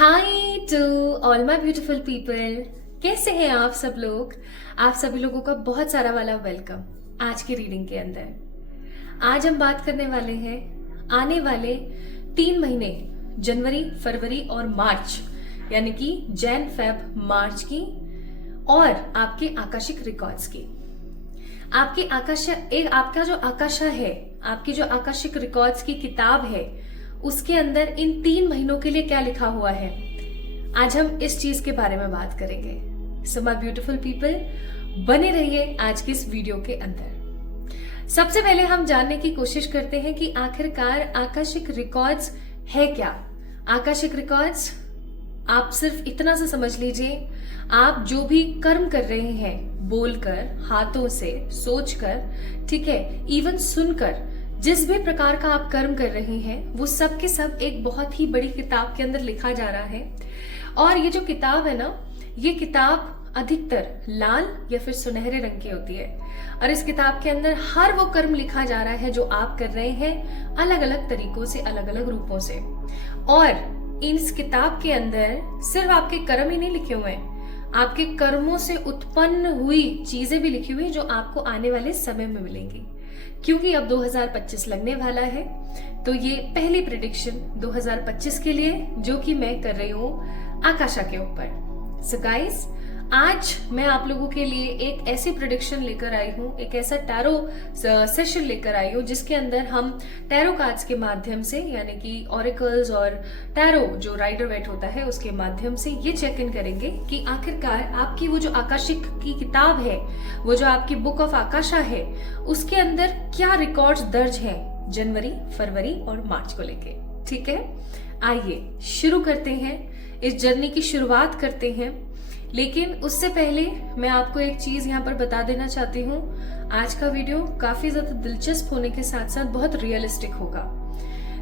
Hi to all my beautiful people. कैसे हैं आप सब लोग? आप सभी लोगों का बहुत सारा वाला वेलकम आज की रीडिंग के अंदर। आज हम बात करने वाले हैं आने वाले 3 महीने, जनवरी, फरवरी और मार्च, यानी कि जैन, फेब, मार्च की और आपके आकाशिक रिकॉर्ड्स की। आपका जो आकाशा है, आपकी जो आकाशिक रिकॉर्ड्स की किताब है, उसके अंदर इन 3 महीनों के लिए क्या लिखा हुआ है, आज हम इस चीज के बारे में बात करेंगे। सो माय ब्यूटीफुल पीपल, बने रहिए आज की इस वीडियो के अंदर। सबसे पहले हम जानने की कोशिश करते हैं कि आखिरकार आकाशिक रिकॉर्ड्स है क्या। आकाशिक रिकॉर्ड्स आप सिर्फ इतना सा समझ लीजिए, आप जो भी कर्म कर रहे हैं, बोलकर, हाथों से, सोचकर, ठीक है, इवन सुनकर, जिस भी प्रकार का आप कर्म कर रहे हैं, वो सब के सब एक बहुत ही बड़ी किताब के अंदर लिखा जा रहा है। और ये जो किताब है ना, ये किताब अधिकतर लाल या फिर सुनहरे रंग की होती है। और इस किताब के अंदर हर वो कर्म लिखा जा रहा है जो आप कर रहे हैं, अलग अलग तरीकों से, अलग अलग रूपों से। और इस किताब के अंदर सिर्फ आपके कर्म ही नहीं लिखे हुए हैं, आपके कर्मों से उत्पन्न हुई चीजें भी लिखी हुई जो आपको आने वाले समय में मिलेंगी। क्योंकि अब 2025 लगने वाला है, तो ये पहली प्रिडिक्शन 2025 के लिए जो कि मैं कर रही हूँ आकाशा के ऊपर। सो गाइस, आज मैं आप लोगों के लिए एक ऐसी प्रिडिक्शन लेकर आई हूँ, एक ऐसा टैरो सेशन लेकर आई हूँ जिसके अंदर हम टैरो कार्ड्स के माध्यम से, यानी कि ऑरिकल्स और टैरो जो राइडर वेट होता है उसके माध्यम से ये चेक इन करेंगे कि आखिरकार आपकी वो जो आकाशिक की किताब है, वो जो आपकी बुक ऑफ आकाशा है, उसके अंदर क्या रिकॉर्ड्स दर्ज हैं जनवरी, फरवरी और मार्च को लेके। ठीक है, आइए शुरू करते हैं, इस जर्नी की शुरुआत करते हैं। लेकिन उससे पहले मैं आपको एक चीज यहाँ पर बता देना चाहती हूँ, आज का वीडियो काफी ज्यादा दिलचस्प होने के साथ साथ बहुत रियलिस्टिक होगा।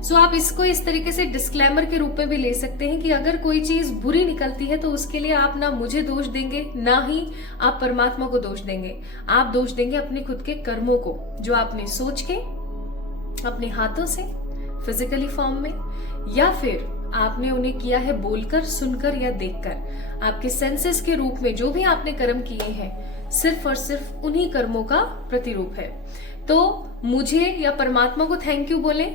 सो आप इसको इस तरीके से डिस्क्लेमर के रूप में भी ले सकते हैं कि अगर कोई चीज बुरी निकलती है तो उसके लिए आप ना मुझे दोष देंगे, ना ही आप परमात्मा को दोष देंगे। आप दोष देंगे अपने खुद के कर्मों को, जो आपने सोच के, अपने हाथों से, फिजिकली फॉर्म में, या फिर आपने उन्हें किया है बोलकर, सुनकर या देखकर। आपके सेंसेस के रूप में जो भी आपने कर्म किए हैं, सिर्फ और सिर्फ उन्हीं कर्मों का प्रतिरूप है। तो मुझे या परमात्मा को थैंक यू बोलें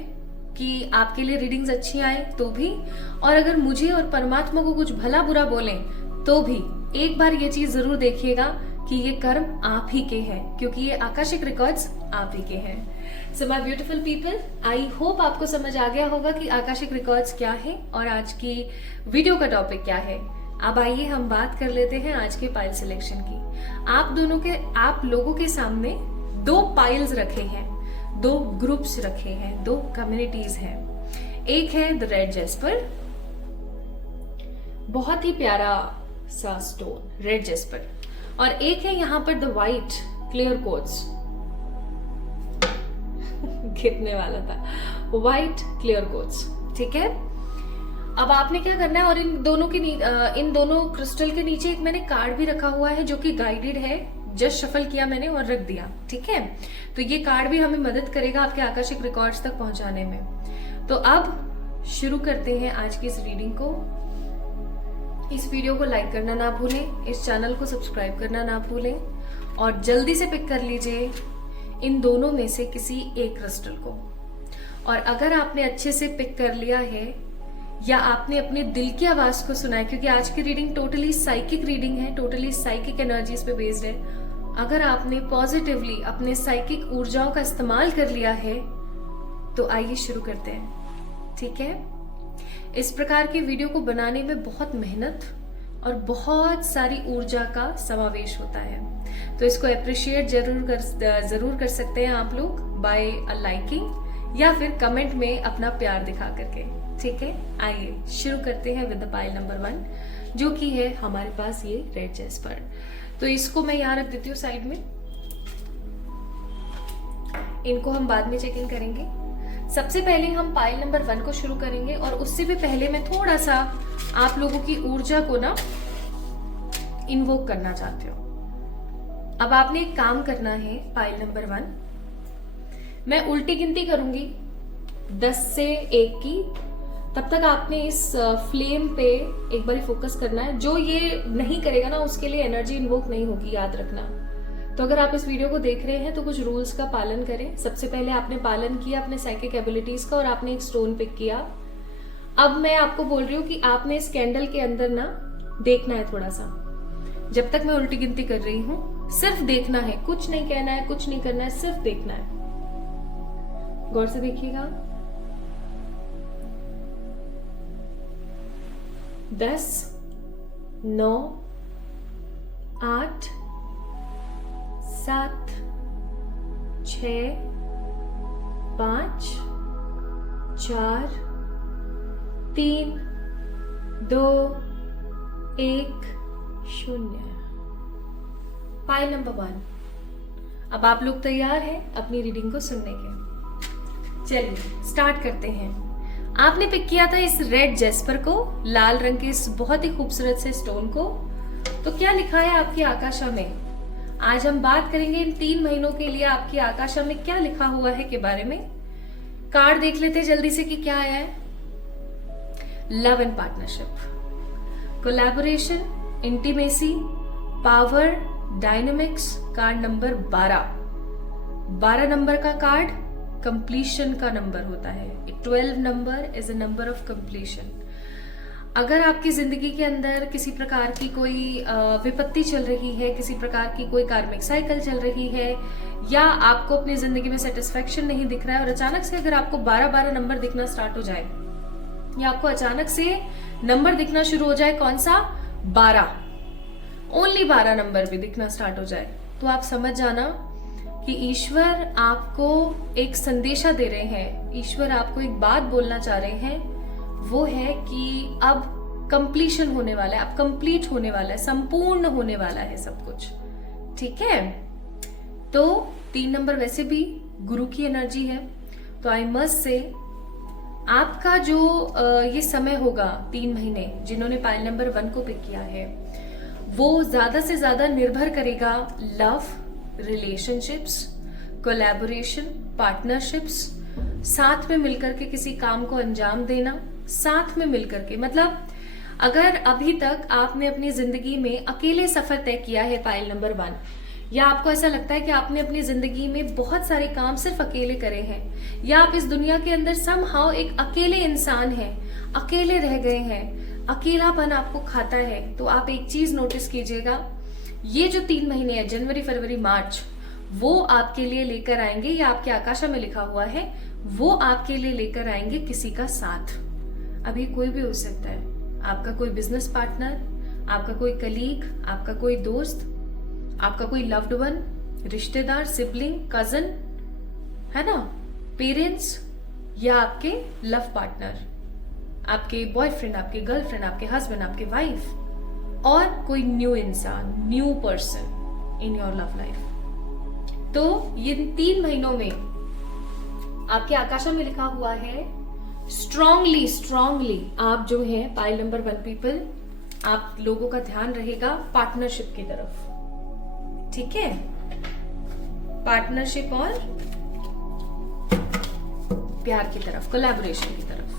कि आपके लिए रीडिंग्स अच्छी आए तो भी, और अगर मुझे और परमात्मा को कुछ भला बुरा बोलें तो भी एक बार ये चीज जरूर देखिएगा कि ये कर्म आप ही के हैं, क्योंकि ये आकाशिक रिकॉर्ड्स आप ही के हैं। So my beautiful people, I hope आपको समझ आ गया होगा कि आकाशिक रिकॉर्ड्स क्या है और आज की वीडियो का टॉपिक क्या है। अब आइए हम बात कर लेते हैं आज के पाइल सिलेक्शन की। आप लोगों के सामने 2 पाइल्स रखे हैं, 2 ग्रुप्स रखे हैं, 2 कम्युनिटीज हैं। एक है द रेड जेस्पर, बहुत ही प्यारा सा स्टोन रेड जेस्पर, और एक है यहाँ पर द वाइट क्लियर कोट्स गिरने वाला था, व्हाइट क्लियर कोट्स। ठीक है, अब आपने क्या करना है, और इन दोनों क्रिस्टल के नीचे एक मैंने कार्ड भी रखा हुआ है जो कि गाइडेड है। जस्ट शफल किया मैंने और रख दिया। ठीक है, तो ये कार्ड भी हमें मदद करेगा आपके आकाशिक रिकॉर्ड्स तक पहुंचाने में। तो अब शुरू करते हैं आज की इस रीडिंग को। इस वीडियो को लाइक करना ना भूलें, इस चैनल को सब्सक्राइब करना ना भूलें, और जल्दी से पिक कर लीजिए इन दोनों में से किसी एक क्रिस्टल को। और अगर आपने अच्छे से पिक कर लिया है या आपने अपने दिल की आवाज को सुना है, क्योंकि आज की रीडिंग टोटली साइकिक रीडिंग है, टोटली साइकिक एनर्जीज पे बेस्ड है, अगर आपने पॉजिटिवली अपने साइकिक ऊर्जाओं का इस्तेमाल कर लिया है तो आइए शुरू करते हैं। ठीक है, इस प्रकार की वीडियो को बनाने में बहुत मेहनत और बहुत सारी ऊर्जा का समावेश होता है, तो इसको अप्रिशिएट जरूर कर सकते हैं आप लोग बाय अ लाइकिंग या फिर कमेंट में अपना प्यार दिखा करके। ठीक है, आइए शुरू करते हैं विद द पाइल नंबर 1, जो कि है हमारे पास ये रेड जेस्पर। तो इसको मैं यहाँ रख देती हूँ साइड में, इनको हम बाद में चेक इन करेंगे। सबसे पहले हम पाइल नंबर 1 को शुरू करेंगे, और उससे भी पहले मैं थोड़ा सा आप लोगों की ऊर्जा को ना इन्वोक करना चाहती हूँ। अब आपने एक काम करना है, पाइल नंबर 1 मैं उल्टी गिनती करूंगी 10 से 1 की, तब तक आपने इस फ्लेम पे एक बार फोकस करना है। जो ये नहीं करेगा ना उसके लिए एनर्जी इन्वोक नहीं होगी, याद रखना। तो अगर आप इस वीडियो को देख रहे हैं तो कुछ रूल्स का पालन करें। सबसे पहले आपने पालन किया अपने साइकिक एबिलिटीज का और आपने एक स्टोन पिक किया। अब मैं आपको बोल रही हूँ कि आपने इस कैंडल के अंदर ना देखना है थोड़ा सा। जब तक मैं उल्टी गिनती कर रही हूँ सिर्फ देखना है, कुछ नहीं कहना है, कुछ नहीं करना है, सिर्फ देखना है। गौर से देखिएगा। 10, 9, 8, 7, 6, 5, 4, 3, 2, 1, 0। Pile number 1। अब आप लोग तैयार हैं अपनी रीडिंग को सुनने के? चलिए स्टार्ट करते हैं। आपने पिक किया था इस रेड जेस्पर को, लाल रंग के इस बहुत ही खूबसूरत से स्टोन को। तो क्या लिखा है आपकी आकाशा में? आज हम बात करेंगे इन 3 महीनों के लिए आपकी आकाशा में क्या लिखा हुआ है के बारे में। कार्ड देख लेते जल्दी से कि क्या आया है। Love and partnership, collaboration, intimacy, power, dynamics. Card number 12 number का कार्ड कंप्लीशन का नंबर होता है। 12 number is a number of completion. अगर आपकी जिंदगी के अंदर किसी प्रकार की कोई विपत्ति चल रही है, किसी प्रकार की कोई कार्मिक साइकिल चल रही है, या आपको अपनी जिंदगी में सेटिस्फेक्शन नहीं दिख रहा है और अचानक से अगर आपको 12 नंबर दिखना स्टार्ट हो जाए, या आपको अचानक से नंबर दिखना शुरू हो जाए, कौन सा? 12, ओनली 12 नंबर भी दिखना स्टार्ट हो जाए, तो आप समझ जाना कि ईश्वर आपको एक संदेशा दे रहे हैं। ईश्वर आपको एक बात बोलना चाह रहे हैं, वो है कि अब कंप्लीशन होने वाला है, अब कंप्लीट होने वाला है, संपूर्ण होने वाला है सब कुछ। ठीक है? तो 3 नंबर वैसे भी गुरु की एनर्जी है, तो आई मस्ट से आपका जो ये समय होगा 3 महीने, जिन्होंने पाइल नंबर 1 को पिक किया है, वो ज्यादा से ज्यादा निर्भर करेगा लव, रिलेशनशिप्स, कोलैबोरेशन, पार्टनरशिप्स, साथ में मिलकर के किसी काम को अंजाम देना, साथ में मिलकर के। मतलब अगर अभी तक आपने अपनी जिंदगी में अकेले सफर तय किया है पाइल नंबर 1, या आपको ऐसा लगता है कि आपने अपनी जिंदगी में बहुत सारे काम सिर्फ अकेले करे हैं, या आप इस दुनिया के अंदर समहाउ एक अकेले इंसान हैं, अकेले रह गए हैं, अकेलापन आपको खाता है, तो आप एक चीज नोटिस कीजिएगा, ये जो 3 महीने है, जनवरी, फरवरी, मार्च, वो आपके लिए लेकर आएंगे, या आपके आकाशा में लिखा हुआ है, वो आपके लिए लेकर आएंगे किसी का साथ। अभी कोई भी हो सकता है, आपका कोई बिजनेस पार्टनर, आपका कोई कलीग, आपका कोई दोस्त, आपका कोई लव्ड वन, रिश्तेदार, सिबलिंग, कजन, है ना, पेरेंट्स, या आपके लव पार्टनर, आपके बॉयफ्रेंड, आपके गर्लफ्रेंड, आपके हस्बैंड, आपके वाइफ, और कोई न्यू इंसान, new person in your love life. तो ये 3 महीनों में आपके आकाशा में लिखा हुआ है, स्ट्रांगली आप जो है पाइल नंबर 1 पीपल, आप लोगों का ध्यान रहेगा पार्टनरशिप की तरफ। ठीक है? पार्टनरशिप और प्यार की तरफ, कोलैबोरेशन की तरफ।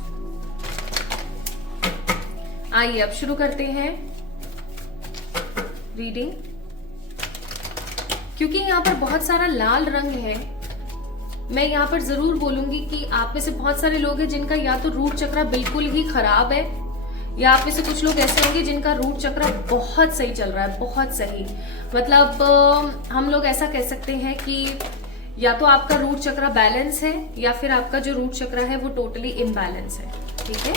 आइए अब शुरू करते हैं रीडिंग। क्योंकि यहाँ पर बहुत सारा लाल रंग है, मैं यहाँ पर जरूर बोलूंगी कि आप में से बहुत सारे लोग हैं जिनका या तो रूट चक्रा बिल्कुल ही खराब है, या आप में से कुछ लोग ऐसे होंगे जिनका रूट चक्रा बहुत सही चल रहा है, बहुत सही। मतलब हम लोग ऐसा कह सकते हैं कि या तो आपका रूट चक्रा बैलेंस है, या फिर आपका जो रूट चक्रा है वो टोटली इम्बैलेंस है। ठीक है?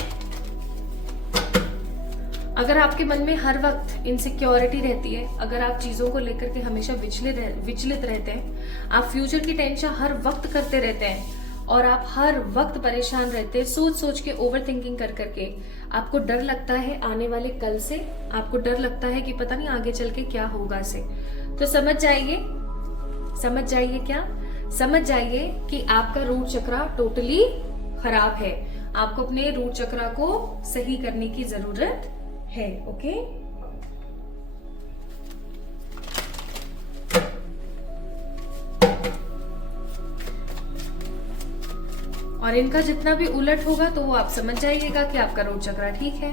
अगर आपके मन में हर वक्त इनसिक्योरिटी रहती है, अगर आप चीजों को लेकर के हमेशा विचलित रहते हैं, आप फ्यूचर की टेंशन हर वक्त करते रहते हैं, और आप हर वक्त परेशान रहते हैं, सोच के ओवर थिंकिंग कर करके, आपको डर लगता है आने वाले कल से, आपको डर लगता है कि पता नहीं आगे चल के क्या होगा से, तो समझ जाइए क्या, समझ जाइए कि आपका रूट चक्रा टोटली खराब है। आपको अपने रूट चक्रा को सही करने की जरूरत है। ओके? और इनका जितना भी उलट होगा तो वो आप समझ जाइएगा कि आपका रूट चक्र ठीक है।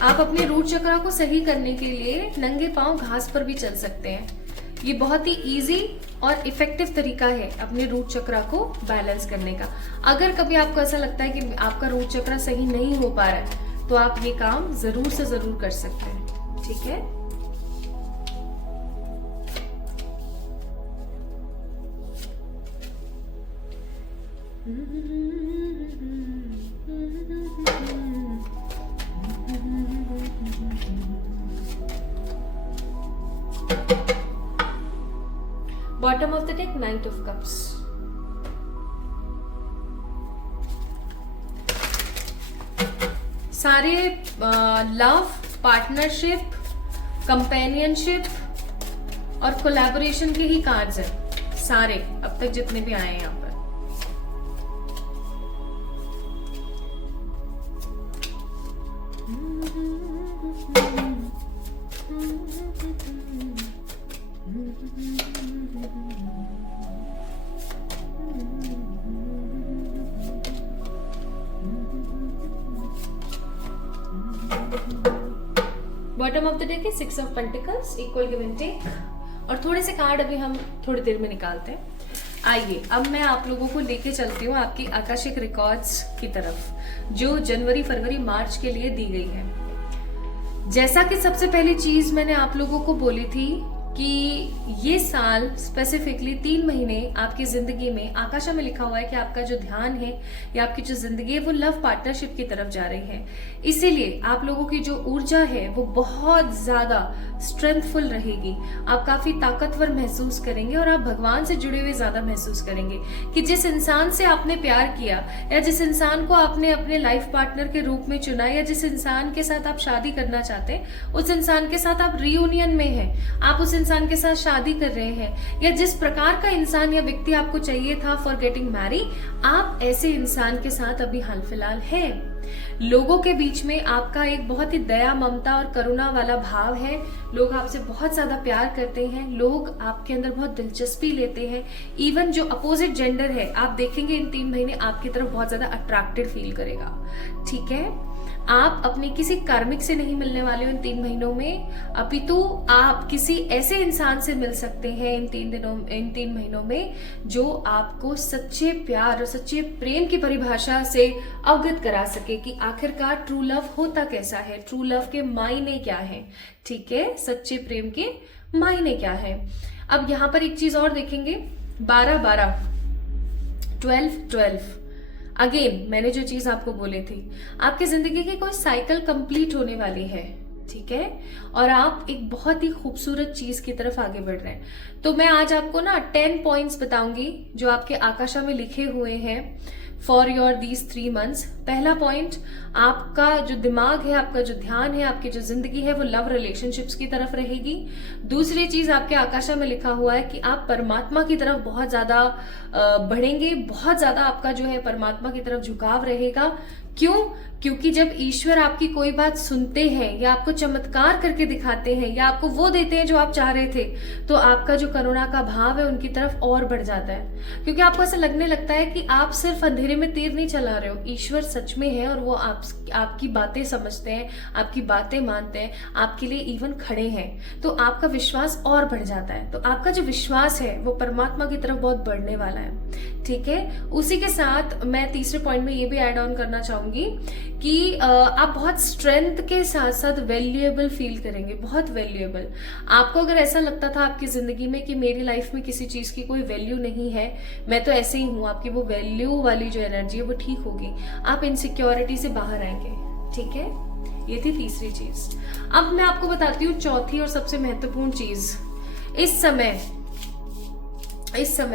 आप अपने रूट चक्र को सही करने के लिए नंगे पांव घास पर भी चल सकते हैं। ये बहुत ही इजी और इफेक्टिव तरीका है अपने रूट चक्र को बैलेंस करने का। अगर कभी आपको ऐसा लगता है कि आपका रूट चक्र सही नहीं हो पा रहा है तो आप ये काम जरूर से जरूर कर सकते हैं, ठीक है। Bottom of the deck, night of cups. सारे लव, पार्टनरशिप, कंपेनियनशिप और कोलैबोरेशन के ही कार्ड्स हैं सारे, अब तक जितने भी आए हैं यहाँ पर। बॉटम ऑफ द डेक है 6 of pentacles, equal give and take. और थोड़े से कार्ड अभी हम थोड़ी देर में निकालते हैं। आइए अब मैं आप लोगों को लेके चलती हूँ आपकी आकाशिक रिकॉर्ड्स की तरफ, जो जनवरी, फरवरी, मार्च के लिए दी गई है। जैसा कि सबसे पहली चीज मैंने आप लोगों को बोली थी कि ये साल स्पेसिफिकली 3 महीने आपकी जिंदगी में आकाशा में लिखा हुआ है कि आपका जो ध्यान है या आपकी जो जिंदगी है वो लव पार्टनरशिप की तरफ जा रही है। इसीलिए आप लोगों की जो ऊर्जा है वो बहुत ज्यादा स्ट्रेंथफुल रहेगी। आप काफी ताकतवर महसूस करेंगे और आप भगवान से जुड़े हुए ज्यादा महसूस करेंगे कि जिस इंसान से आपने प्यार किया या जिस इंसान को आपने अपने लाइफ पार्टनर के रूप में चुना या जिस इंसान के साथ आप शादी करना चाहते हैं, उस इंसान के साथ आप रियूनियन में हैं, आप उस इंसान के साथ शादी कर रहे हैं, या जिस प्रकार का इंसान या व्यक्ति आपको चाहिए था फॉर गेटिंग मैरी, आप ऐसे इंसान के साथ अभी हाल फिलहाल हैं। लोगों के बीच में आपका एक बहुत ही दया, ममता और करुणा वाला भाव है। लोग आपसे बहुत ज्यादा प्यार करते हैं, लोग आपके अंदर बहुत दिलचस्पी लेते हैं। इवन जो अपोजिट जेंडर है, आप देखेंगे इन 3 महीने आपकी तरफ बहुत ज्यादा अट्रैक्टेड फील करेगा, ठीक है। आप अपने किसी कार्मिक से नहीं मिलने वाले हो इन 3 महीनों में, अपितु आप किसी ऐसे इंसान से मिल सकते हैं इन 3 महीनों में जो आपको सच्चे प्यार और सच्चे प्रेम की परिभाषा से अवगत करा सके कि आखिरकार ट्रू लव होता कैसा है, ट्रू लव के मायने क्या है, ठीक है, सच्चे प्रेम के मायने क्या है। अब यहाँ पर एक चीज और देखेंगे, 12-12, 12-12। अगेन मैंने जो चीज आपको बोली थी, आपकी जिंदगी की कोई साइकिल कंप्लीट होने वाली है, ठीक है, और आप एक बहुत ही खूबसूरत चीज की तरफ आगे बढ़ रहे हैं। तो मैं आज आपको ना 10 पॉइंट्स बताऊंगी जो आपके आकाशा में लिखे हुए हैं फॉर योर दीज 3 मंथ्स। पहला पॉइंट, आपका जो दिमाग है, आपका जो ध्यान है, आपकी जो जिंदगी है वो लव रिलेशनशिप्स की तरफ रहेगी। दूसरी चीज आपके आकाशा में लिखा हुआ है कि आप परमात्मा की तरफ बहुत ज्यादा बढ़ेंगे, बहुत ज्यादा आपका जो है परमात्मा की तरफ झुकाव रहेगा। क्यों? क्योंकि जब ईश्वर आपकी कोई बात सुनते हैं या आपको चमत्कार करके दिखाते हैं या आपको वो देते हैं जो आप चाह रहे थे, तो आपका जो करुणा का भाव है उनकी तरफ और बढ़ जाता है। क्योंकि आपको ऐसा लगने लगता है कि आप सिर्फ अंधेरे में तीर नहीं चला रहे हो, ईश्वर सच में है और वो आपकी बातें समझते हैं, आपकी बातें मानते हैं, आपके लिए इवन खड़े हैं, तो आपका विश्वास और बढ़ जाता है। तो आपका जो विश्वास है वो परमात्मा की तरफ बहुत बढ़ने वाला है, ठीक है। उसी के साथ मैं तीसरे पॉइंट में ये भी ऐड ऑन करना चाहूंगी कि आप बहुत स्ट्रेंथ के साथ साथ वैल्यूएबल फील करेंगे, बहुत वैल्यूएबल। आपको अगर ऐसा लगता था आपकी जिंदगी में कि मेरी लाइफ में किसी चीज की कोई वैल्यू नहीं है, मैं तो ऐसे ही हूं, आपकी वो वैल्यू वाली जो एनर्जी है वो ठीक होगी, आप इनसिक्योरिटी से बाहर आएंगे, ठीक है। ये थी तीसरी चीज। अब मैं आपको बताती हूँ चौथी और सबसे महत्वपूर्ण चीज। इस समय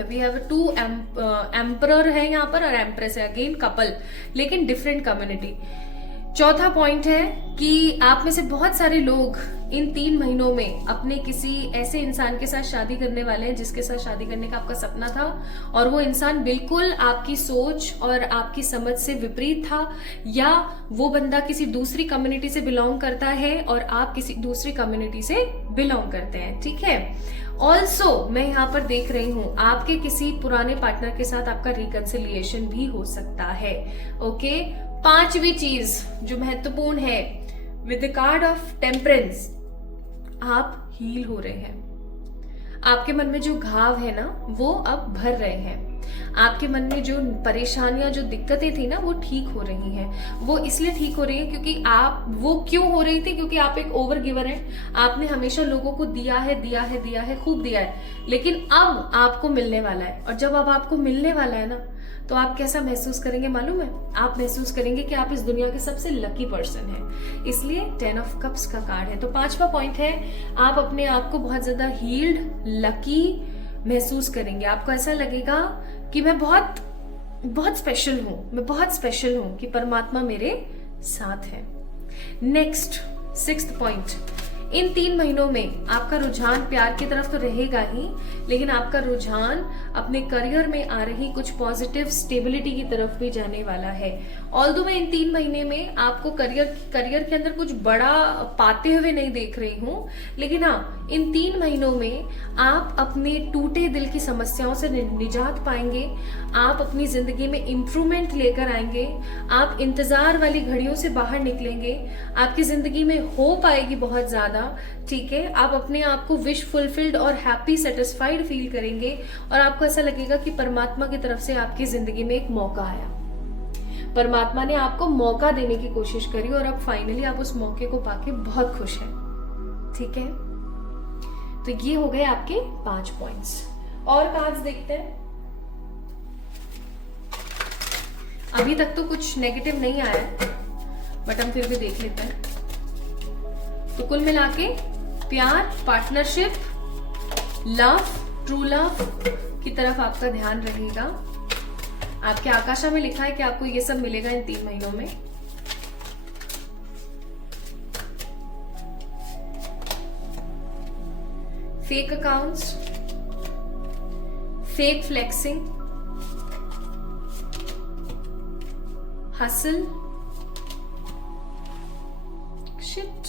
वी हैव 2 एम्परर है यहाँ पर और एम्प्रेस है, अगेन कपल, लेकिन डिफरेंट कम्युनिटी। चौथा पॉइंट है कि आप में से बहुत सारे लोग इन 3 महीनों में अपने किसी ऐसे इंसान के साथ शादी करने वाले हैं जिसके साथ शादी करने का आपका सपना था, और वो इंसान बिल्कुल आपकी सोच और आपकी समझ से विपरीत था, या वो बंदा किसी दूसरी कम्युनिटी से बिलोंग करता है और आप किसी दूसरी कम्युनिटी से बिलोंग करते हैं, ठीक है। ऑल्सो मैं यहाँ पर देख रही हूँ आपके किसी पुराने पार्टनर के साथ आपका रिकंसिलिएशन भी हो सकता है, ओके। पांचवी चीज जो महत्वपूर्ण है, with the card of temperance, आप हील हो रहे हैं। आपके मन में जो घाव है ना वो अब भर रहे हैं। आपके मन में जो परेशानियां, जो दिक्कतें थी ना वो ठीक हो रही हैं। वो इसलिए ठीक हो रही है क्योंकि आप, वो क्यों हो रही थी, क्योंकि आप एक ओवर गिवर हैं। आपने हमेशा लोगों को दिया है, दिया है, दिया है, खूब दिया है, लेकिन अब आपको मिलने वाला है। और जब अब आपको मिलने वाला है ना, तो आप कैसा महसूस करेंगे मालूम है? आप महसूस करेंगे कि आप इस दुनिया के सबसे लकी पर्सन हैं। इसलिए 10 ऑफ कप्स का कार्ड है। तो पांचवा पॉइंट है, आप अपने आप को बहुत ज्यादा हील्ड, लकी महसूस करेंगे। आपको ऐसा लगेगा कि मैं बहुत बहुत स्पेशल हूं, मैं बहुत स्पेशल हूं, कि परमात्मा मेरे साथ है। नेक्स्ट 6th पॉइंट, इन 3 महीनों में आपका रुझान प्यार की तरफ तो रहेगा ही, लेकिन आपका रुझान अपने करियर में आ रही कुछ पॉजिटिव स्टेबिलिटी की तरफ भी जाने वाला है। ऑल्दो मैं इन 3 महीने में आपको करियर के अंदर कुछ बड़ा पाते हुए नहीं देख रही हूँ, लेकिन हाँ, इन 3 महीनों में आप अपने टूटे दिल की समस्याओं से निजात पाएंगे। आप अपनी जिंदगी में इंप्रूवमेंट लेकर आएंगे। आप इंतजार वाली घड़ियों से बाहर निकलेंगे। आपकी जिंदगी में होप आएगी बहुत ज्यादा, ठीक है। आप अपने आप को विश फुलफिल्ड और हैप्पी, सेटिस्फाइड फील करेंगे, और आपको ऐसा लगेगा कि परमात्मा की तरफ से आपकी जिंदगी में एक मौका आया। परमात्मा ने आपको मौका देने की कोशिश करी, और अब फाइनली आप उस मौके को पाके बहुत खुश हैं, ठीक है। तो ये हो गए आपके 5 पॉइंट्स। और कार्ड्स देखते हैं। अभी तक तो कुछ नेगेटिव नहीं आया है, बट हम फिर भी देख लेते हैं। तो कुल मिला के प्यार, पार्टनरशिप, लव, ट्रू लव की तरफ आपका ध्यान रहेगा। आपके आकाशा में लिखा है कि आपको ये सब मिलेगा इन 3 महीनों में। Fake accounts, fake flexing, hustle, shit,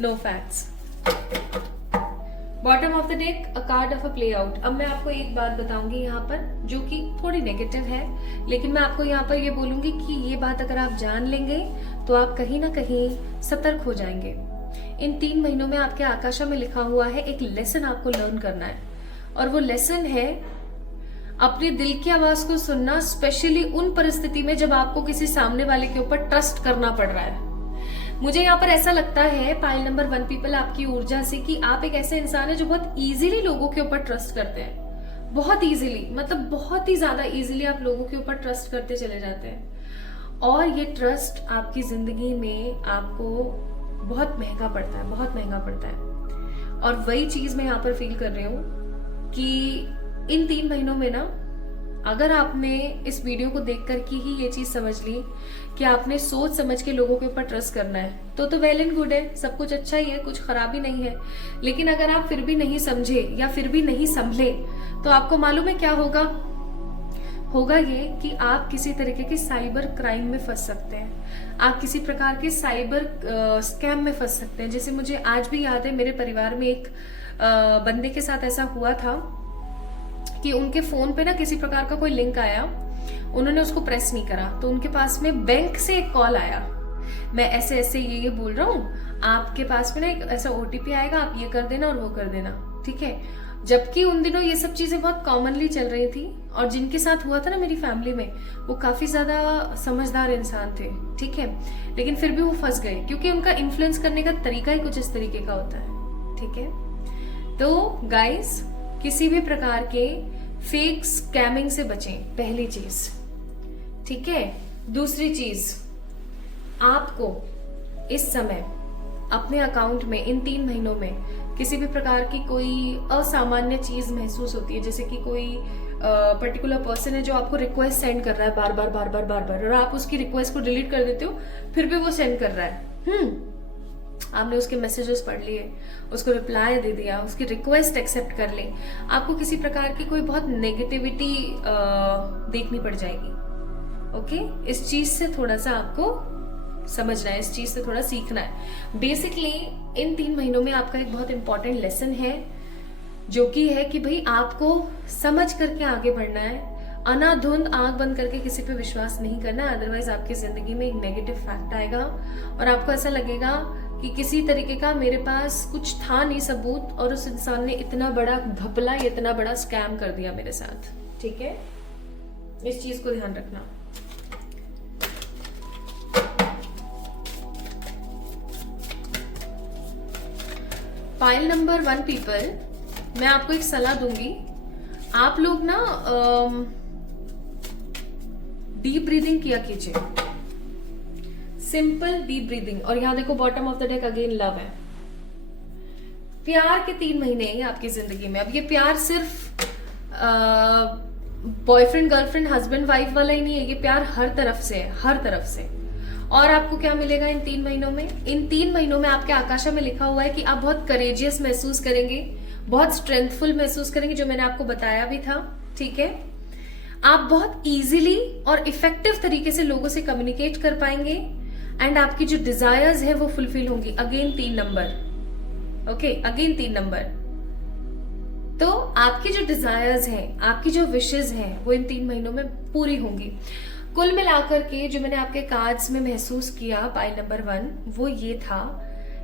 no facts. Bottom of the deck, a card of a play out. अब मैं आपको एक बात बताऊंगी यहाँ पर जो कि थोड़ी नेगेटिव है, लेकिन मैं आपको यहाँ पर ये बोलूंगी कि ये बात अगर आप जान लेंगे तो आप कहीं ना कहीं सतर्क हो जाएंगे। इन 3 महीनों में आपके आकाशा में लिखा हुआ है एक लेसन आपको लर्न करना है, और वो लेसन है अपने दिल की आवाज को सुनना, स्पेशली उन परिस्थिति में जब आपको किसी सामने वाले के ऊपर ट्रस्ट करना पड़ रहा है। मुझे यहाँ पर ऐसा लगता है पाइल नंबर 1 पीपल, आपकी ऊर्जा से, कि आप एक ऐसे इंसान है जो बहुत इजीली लोगों के ऊपर ट्रस्ट करते हैं। बहुत इजीली, मतलब बहुत ही ज्यादा इजीली आप लोगों के ऊपर ट्रस्ट करते चले जाते हैं, और ये ट्रस्ट आपकी जिंदगी में आपको बहुत महंगा पड़ता है, बहुत महंगा पड़ता है। और वही चीज मैं यहाँ पर फील कर रही हूँ कि इन 3 महीनों में ना, अगर आपने इस वीडियो को देखकर के ही ये चीज समझ ली कि आपने सोच समझ के लोगों के ऊपर ट्रस्ट करना है, तो वेल एंड गुड है, सब कुछ अच्छा ही है, कुछ खराबी नहीं है। लेकिन अगर आप फिर भी नहीं समझे या फिर भी नहीं संभले, तो आपको मालूम है क्या होगा? होगा ये कि आप किसी तरीके के साइबर क्राइम में फंस सकते हैं। आप किसी प्रकार के साइबर स्कैम में फंस सकते हैं। जैसे मुझे आज भी याद है, मेरे परिवार में एक बंदे के साथ ऐसा हुआ था कि उनके फोन पे ना किसी प्रकार का कोई लिंक आया, उन्होंने उसको प्रेस नहीं करा, तो उनके पास में बैंक से एक कॉल आया, मैं ऐसे ऐसे ये बोल रहा हूँ, आपके पास में ना एक ऐसा OTP आएगा, आप ये कर देना और वो कर देना, ठीक है। जबकि उन दिनों ये सब चीजें बहुत कॉमनली चल रही थी, और जिनके साथ हुआ था ना मेरी फैमिली में, वो काफी ज्यादा समझदार इंसान थे, ठीक है। लेकिन फिर भी वो फंस गए, क्योंकि उनका इन्फ्लुएंस करने का तरीका ही कुछ इस तरीके का होता है, ठीक है। तो गाइस, किसी भी प्रकार के फेक स्कैमिंग से बचें, पहली चीज, ठीक है। दूसरी चीज, आपको इस समय अपने अकाउंट में इन 3 महीनों में किसी भी प्रकार की कोई असामान्य चीज महसूस होती है, जैसे कि कोई पर्टिकुलर पर्सन है जो आपको रिक्वेस्ट सेंड कर रहा है बार बार बार बार बार बार, और आप उसकी रिक्वेस्ट को डिलीट कर देते हो, फिर भी वो सेंड कर रहा है। आपने उसके मैसेजेस पढ़ लिए, उसको रिप्लाई दे दिया, उसकी रिक्वेस्ट एक्सेप्ट कर ली, आपको किसी प्रकार की कोई बहुत नेगेटिविटी देखनी पड़ जाएगी। ओके, इस चीज से थोड़ा सा आपको समझना है, इस चीज से थोड़ा सीखना है। बेसिकली इन 3 महीनों में आपका एक बहुत इंपॉर्टेंट लेसन है, जो कि है कि भाई आपको समझ करके आगे बढ़ना है, अनाधुंध आंख बंद करके किसी पे विश्वास नहीं करना है, अदरवाइज आपकी जिंदगी में एक नेगेटिव फैक्ट आएगा और आपको ऐसा लगेगा कि किसी तरीके का मेरे पास कुछ था नहीं सबूत, और उस इंसान ने इतना बड़ा घपला, इतना बड़ा स्कैम कर दिया मेरे साथ। ठीक है, इस चीज को ध्यान रखना। पाइल नंबर 1 पीपल, मैं आपको एक सलाह दूंगी। आप लोग ना डीप ब्रीदिंग किया कीजिए, सिंपल डीप ब्रीदिंग। और यहां देखो bottom of the deck again love है। प्यार के 3 महीने हैं आपकी जिंदगी में। अब ये प्यार सिर्फ बॉयफ्रेंड गर्लफ्रेंड हस्बैंड वाइफ वाला ही नहीं है, ये प्यार हर तरफ से है, हर तरफ से। और आपको क्या मिलेगा इन 3 महीनों में? इन 3 महीनों में आपके आकाशा में लिखा हुआ है कि आप बहुत करेजियस महसूस करेंगे, बहुत स्ट्रेंथफुल महसूस करेंगे, जो मैंने आपको बताया भी था। ठीक है, आप बहुत इजीली और इफेक्टिव तरीके से लोगों से कम्युनिकेट कर पाएंगे, एंड आपकी जो डिजायर्स है वो फुलफिल होंगी। Again 3 number. Okay, again 3 number. तो आपकी जो डिजायर्स हैं, आपकी जो विशेस हैं, वो इन 3 महीनों में पूरी होंगी। कुल मिलाकर के जो मैंने आपके कार्ड्स में महसूस किया, पाइल नंबर 1, वो ये था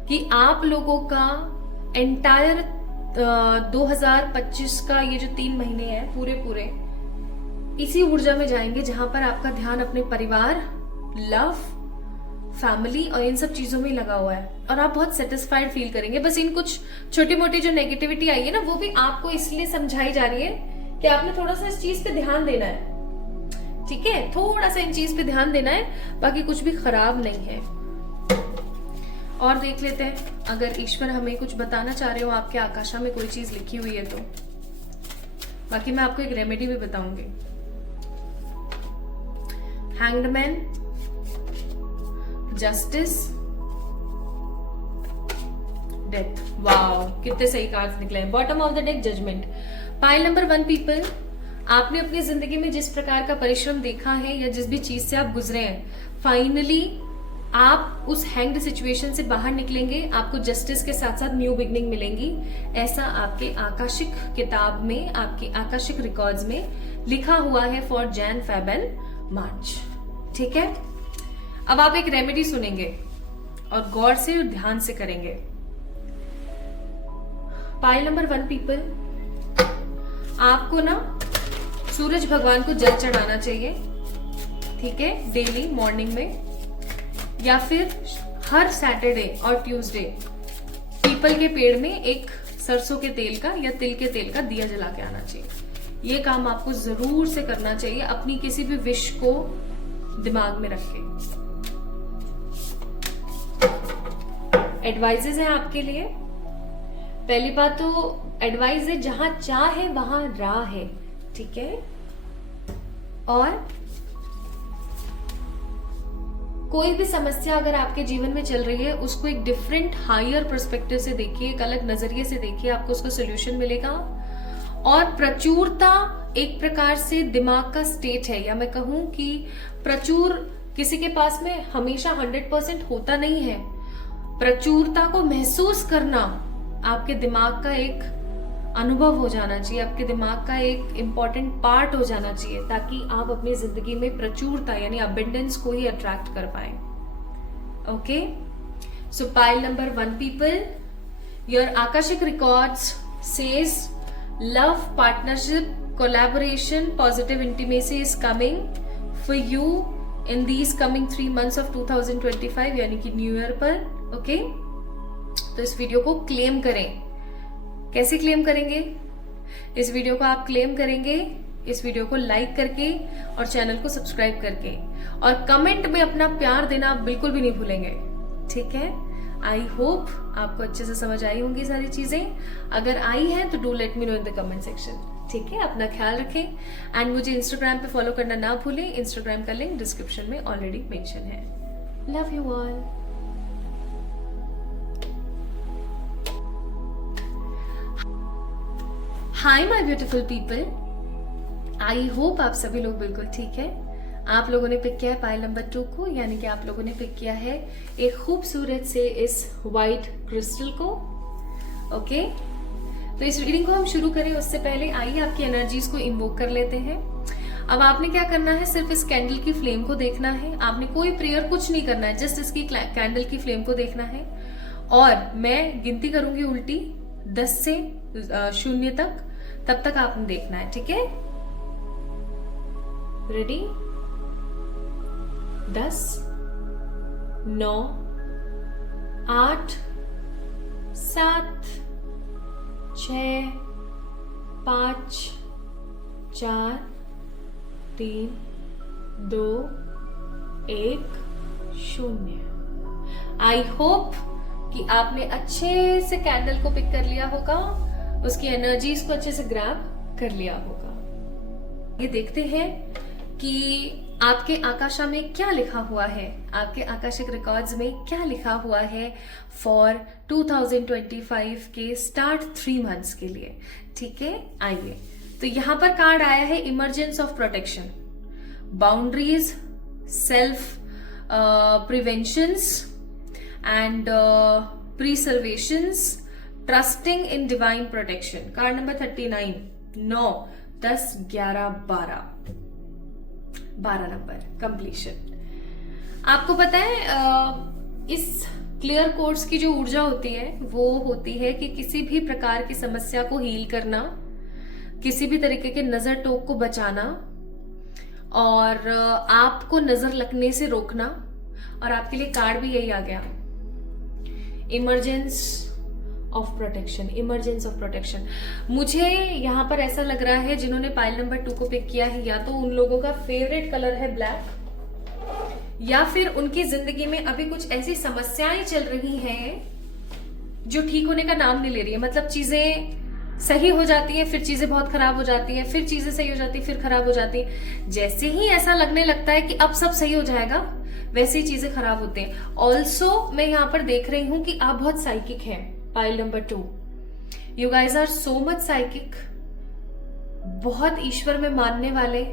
कि आप लोगों का एंटायर 2025 का ये जो 3 महीने हैं पूरे इसी ऊर्जा में जाएंगे, जहां पर आपका ध्यान अपने परिवार, लव, फैमिली और इन सब चीजों में लगा हुआ है, और आप बहुत सेटिस्फाइड फील करेंगे। बस इन कुछ छोटी मोटी जो नेगेटिविटी आई है ना, वो भी आपको इसलिए समझाई जा रही है कि आपने थोड़ा सा इस चीज पे ध्यान देना है। ठीक है, थोड़ा सा इन चीज पे ध्यान देना है, बाकी कुछ भी खराब नहीं है। और देख लेते हैं, अगर ईश्वर हमें कुछ बताना चाह रहे हो, आपके आकाशा में कोई चीज लिखी हुई है तो। बाकी मैं आपको एक रेमेडी भी बताऊंगी। Hanged man, justice, death. Wow, कितने सही कार्ड्स निकले हैं। Bottom of the deck judgement. Pile number 1 people, आपने अपनी जिंदगी में जिस प्रकार का परिश्रम देखा है या जिस भी चीज से आप गुजरे हैं, फाइनली आप उस हैंग्ड सिचुएशन से बाहर निकलेंगे। आपको जस्टिस के साथ साथ न्यू बिगनिंग मिलेंगी, ऐसा आपके आकाशिक किताब में, आपके आकाशिक रिकॉर्ड्स में लिखा हुआ है फॉर जैन, फेब एंड मार्च। ठीक है, अब आप एक रेमेडी सुनेंगे और गौर से और ध्यान से करेंगे। पाइल नंबर 1 पीपल, आपको ना सूरज भगवान को जल चढ़ाना चाहिए। ठीक है, डेली मॉर्निंग में, या फिर हर सैटरडे और ट्यूसडे पीपल के पेड़ में एक सरसों के तेल का या तिल के तेल का दिया जला के आना चाहिए। ये काम आपको जरूर से करना चाहिए, अपनी किसी भी विश को दिमाग में रख के। एडवाइजेज है आपके लिए। पहली बात तो एडवाइस है, जहां चाह है वहां राह है। ठीक है, और कोई भी समस्या अगर आपके जीवन में चल रही है, उसको एक डिफरेंट हायर पर्सपेक्टिव से देखिए, एक अलग नजरिए से देखिए, आपको उसको सोल्यूशन मिलेगा। और प्रचुरता एक प्रकार से दिमाग का स्टेट है, या मैं कहूं कि प्रचुर किसी के पास में हमेशा 100% होता नहीं है। प्रचुरता को महसूस करना आपके दिमाग का एक अनुभव हो जाना चाहिए, आपके दिमाग का एक इम्पॉर्टेंट पार्ट हो जाना चाहिए, ताकि आप अपनी जिंदगी में प्रचुरता यानी अबंडेंस को ही अट्रैक्ट कर पाए। Okay, so pile number 1 people, your Akashic records says love, partnership, collaboration, positive intimacy is coming for you in these coming 3 months of 2025 यानी कि न्यू ईयर पर। ओके, तो इस वीडियो को क्लेम करें। कैसे क्लेम करेंगे? इस वीडियो को आप क्लेम करेंगे इस वीडियो को लाइक करके और चैनल को सब्सक्राइब करके, और कमेंट में अपना प्यार देना आप बिल्कुल भी नहीं भूलेंगे। ठीक है, आई होप आपको अच्छे से समझ आई होंगी सारी चीजें। अगर आई है तो do let me know in the comment section. ठीक है, अपना ख्याल रखें एंड मुझे इंस्टाग्राम पे फॉलो करना ना भूलें। इंस्टाग्राम का लिंक डिस्क्रिप्शन में ऑलरेडी मेंशन है। Love you all. Hi my beautiful people, I hope आप सभी लोग बिल्कुल ठीक है। आप लोगों ने पिक किया है पाइल नंबर 2 को, यानी कि आप लोगों ने पिक किया है एक खूबसूरत से इस वाइट क्रिस्टल को। ओके, तो इस रीडिंग को हम शुरू करें उससे पहले आइए आपकी एनर्जीज को इन्वोक कर लेते हैं। अब आपने क्या करना है, सिर्फ इस कैंडल की फ्लेम को देखना है। आपने कोई प्रेयर कुछ नहीं करना है, जस्ट इसकी कैंडल की फ्लेम को देखना है। और मैं गिनती करूंगी उल्टी 10 से 0 तक, तब तक आपने देखना है, ठीक है? रेडी? 10, 9, 8, 7, 6, 5, 4, 3, 2, 1, 0। आई होप कि आपने अच्छे से कैंडल को पिक कर लिया होगा, उसकी एनर्जीज को अच्छे से ग्रैब कर लिया होगा। ये देखते हैं कि आपके आकाशा में क्या लिखा हुआ है, आपके आकाशिक रिकॉर्ड्स में क्या लिखा हुआ है फॉर 2025 के स्टार्ट 3 मंथ्स के लिए। ठीक है, आइए। तो यहां पर कार्ड आया है emergence of protection, boundaries, self preventions and preservations, trusting in divine protection. Card number 39, 9, 10, 11, 12 number completion. आपको पता है इस क्लियर कोर्स की जो ऊर्जा होती है वो होती है कि किसी भी प्रकार की समस्या को हील करना, किसी भी तरीके के नजर टोक को बचाना और आपको नजर लगने से रोकना। और आपके लिए कार्ड भी यही आ गया, emergence of protection, emergence of protection. मुझे यहाँ पर ऐसा लग रहा है जिन्होंने पाइल नंबर 2 को पिक किया है, या तो उन लोगों का फेवरेट कलर है ब्लैक, या फिर उनकी जिंदगी में अभी कुछ ऐसी समस्याएं चल रही हैं जो ठीक होने का नाम नहीं ले रही है। मतलब चीजें सही हो जाती है, फिर चीजें बहुत खराब हो जाती है, फिर चीजें सही हो जाती है, फिर खराब हो जाती है। जैसे ही ऐसा लगने लगता है कि अब सब सही हो जाएगा, वैसे ही चीजें खराब होती हैं। ऑल्सो मैं यहाँ पर देख रही हूं कि आप बहुत साइकिक हैं। Pile number 2, you guys are so much psychic, बहुत ईश्वर में मानने वाले,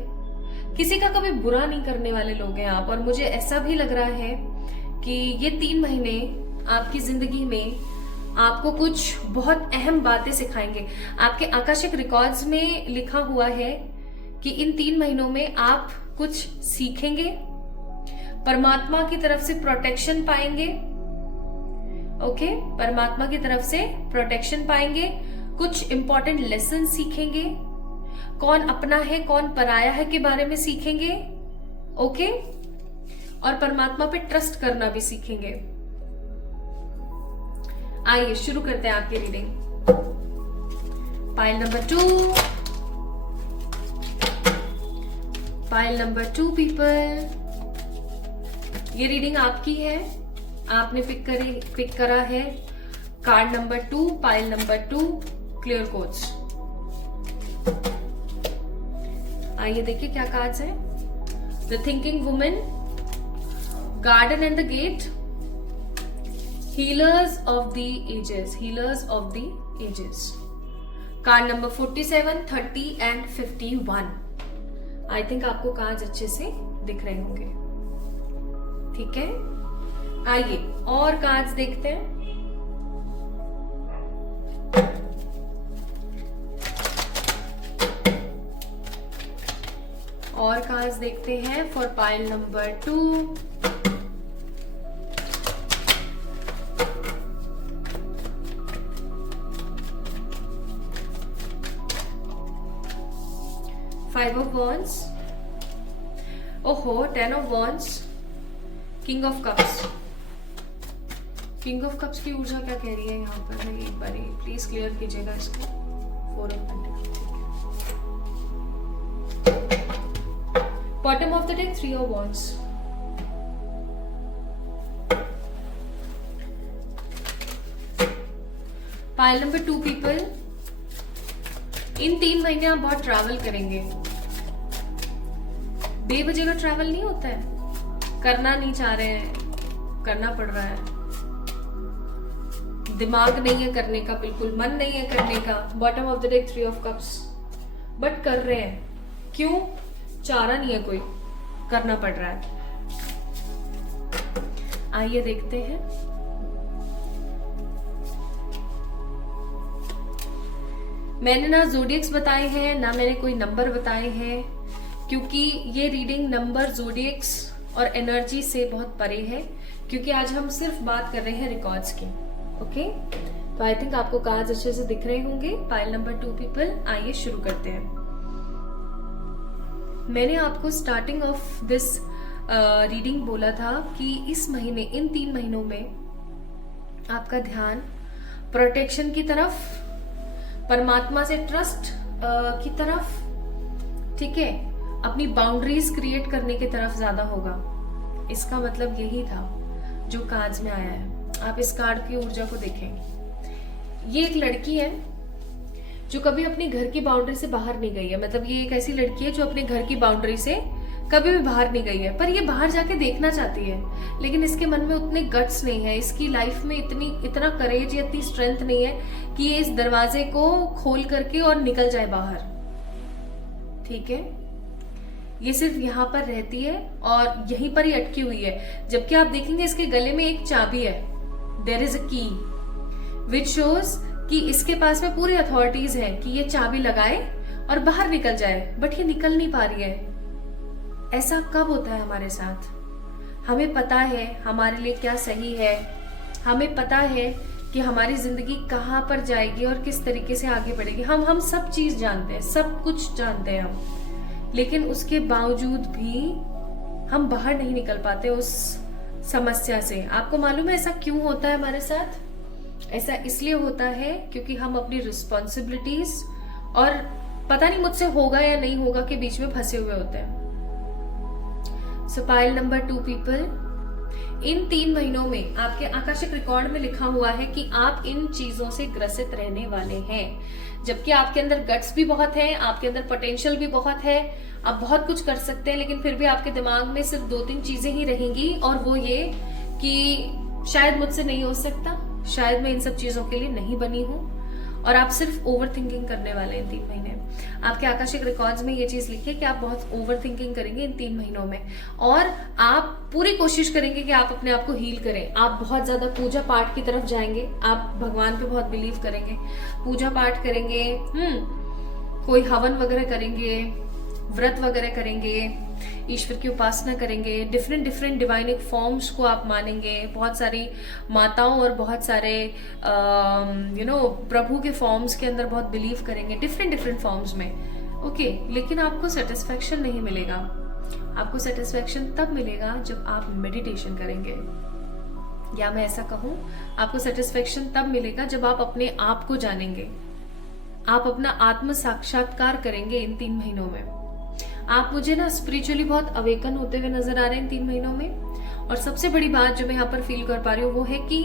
किसी का कभी बुरा नहीं करने वाले लोग हैं आप। और मुझे ऐसा भी लग रहा है कि ये 3 महीने आपकी जिंदगी में आपको कुछ बहुत अहम बातें सिखाएंगे। आपके आकाशिक रिकॉर्ड्स में लिखा हुआ है कि इन 3 महीनों में आप कुछ सीखेंगे, परमात्मा की तरफ से प्रोटेक्शन पाएंगे। ओके, परमात्मा की तरफ से प्रोटेक्शन पाएंगे, कुछ इंपॉर्टेंट लेसन सीखेंगे, कौन अपना है कौन पराया है के बारे में सीखेंगे। ओके, और परमात्मा पे ट्रस्ट करना भी सीखेंगे। आइए शुरू करते हैं आपकी reading. Pile number 2, pile number 2 people, ये रीडिंग आपकी है। आपने पिक करा है card number 2, pile number 2, clear codes. आइए देखिए क्या कार्ड्स हैं। The thinking woman, garden and the gate, healers of the ages, healers of the ages. Card number 47, 30 and 51। I think आपको कार्ड्स अच्छे से दिख रहे होंगे। ठीक है, आइए और कार्ड्स देखते हैं। और कार्ड्स देखते हैं for pile number 2। Five of Wands, ओहो 10 of Wands, King of Cups। King of Cups की ऊर्जा क्या कह रही है यहाँ पर? एक बार प्लीज क्लियर कीजिएगा इसको। 4 of Pentacles, ठीक है। Bottom of the deck, 3 of Wands। Pile number 2 people, इन 3 महीने आप बहुत ट्रैवल करेंगे। बेवजह का ट्रैवल नहीं होता है, करना नहीं चाह रहे हैं, करना पड़ रहा है, दिमाग नहीं है करने का, बिल्कुल मन नहीं है करने का। Bottom of the deck 3 of cups, but कर रहे हैं। क्यों? चारा नहीं है, कोई करना पड़ रहा है। आइए देखते हैं। मैंने ना ज़ोडिएक्स बताए हैं, ना मैंने कोई नंबर बताए हैं, क्योंकि ये रीडिंग नंबर, ज़ोडिएक्स और एनर्जी से बहुत परे है, क्योंकि आज हम सिर्फ बात कर रहे हैं रिकॉर्ड्स की। ओके, तो आई थिंक आपको कार्ड्स अच्छे से दिख रहे होंगे। पाइल नंबर 2 पीपल, आइए शुरू करते हैं। मैंने आपको स्टार्टिंग ऑफ दिस रीडिंग बोला था कि इस महीने, इन 3 महीनों में आपका ध्यान प्रोटेक्शन की तरफ, परमात्मा से ट्रस्ट की तरफ, ठीक है, अपनी बाउंड्रीज क्रिएट करने की तरफ ज्यादा होगा। इसका मतलब यही था जो कार्ड्स में आया है। आप इस कार्ड की ऊर्जा को देखें। ये एक लड़की है जो कभी अपने घर की बाउंड्री से बाहर नहीं गई है। मतलब ये एक ऐसी लड़की है जो अपने घर की बाउंड्री से कभी भी बाहर नहीं गई है, पर ये बाहर जाके देखना चाहती है, लेकिन इसके मन में उतने गट्स नहीं है, इसकी लाइफ में इतना करेज या इतनी स्ट्रेंथ नहीं है कि ये इस दरवाजे को खोल करके और निकल जाए बाहर। ठीक है, ये सिर्फ यहाँ पर रहती है और यहीं पर ही अटकी हुई है। जबकि आप देखेंगे इसके गले में एक चाबी है, देयर इज अ की विच शोज कि इसके पास में पूरी अथॉरिटीज है कि ये चाबी लगाए और बाहर निकल जाए, बट ये निकल नहीं पा रही है। ऐसा कब होता है हमारे साथ? हमें पता है हमारे लिए क्या सही है, हमें पता है कि हमारी जिंदगी कहाँ पर जाएगी और किस तरीके से आगे बढ़ेगी। हम सब चीज जानते हैं, सब कुछ जानते हैं हम, लेकिन उसके बावजूद भी हम बाहर नहीं निकल पाते उस समस्या से। आपको मालूम है ऐसा क्यों होता है हमारे साथ? ऐसा इसलिए होता है क्योंकि हम अपनी रिस्पॉन्सिबिलिटीज और पता नहीं मुझसे होगा या नहीं होगा के बीच में फंसे हुए होते हैं। सो पाइल नंबर 2 पीपल, इन 3 महीनों में आपके आकाशिक रिकॉर्ड में लिखा हुआ है कि आप इन चीजों से ग्रसित रहने वाले हैं। जबकि आपके अंदर गट्स भी बहुत है, आपके अंदर पोटेंशियल भी बहुत है, आप बहुत कुछ कर सकते हैं, लेकिन फिर भी आपके दिमाग में सिर्फ 2-3 चीजें ही रहेंगी, और वो ये कि शायद मुझसे नहीं हो सकता, शायद मैं इन सब चीजों के लिए नहीं बनी हूँ, और आप सिर्फ ओवर थिंकिंग करने वाले हैं 3 महीने। आपके आकाशिक रिकॉर्ड्स में ये चीज लिखी है कि आप बहुत ओवर थिंकिंग करेंगे इन 3 महीनों में, और आप पूरी कोशिश करेंगे कि आप अपने आप को हील करें। आप बहुत ज्यादा पूजा पाठ की तरफ जाएंगे, आप भगवान पे बहुत बिलीव करेंगे, पूजा पाठ करेंगे, कोई हवन वगैरह करेंगे, व्रत वगैरह करेंगे, ईश्वर की उपासना करेंगे, डिफरेंट डिवाइनिक फॉर्म्स को आप मानेंगे, बहुत सारी माताओं और बहुत सारे प्रभु के फॉर्म्स के अंदर बहुत बिलीव करेंगे, डिफरेंट फॉर्म्स में। ओके, लेकिन आपको सेटिस्फैक्शन नहीं मिलेगा। आपको सेटिस्फैक्शन तब मिलेगा जब आप मेडिटेशन करेंगे, या मैं ऐसा कहूं, आपको सेटिस्फैक्शन तब मिलेगा जब आप अपने आप को जानेंगे, आप अपना आत्म साक्षात्कार करेंगे इन 3 महीनों में। आप मुझे ना स्पिरिचुअली बहुत अवेकन होते हुए नजर आ रहे हैं इन 3 महीनों में। और सबसे बड़ी बात जो मैं यहाँ पर फील कर पा रही हूँ वो है कि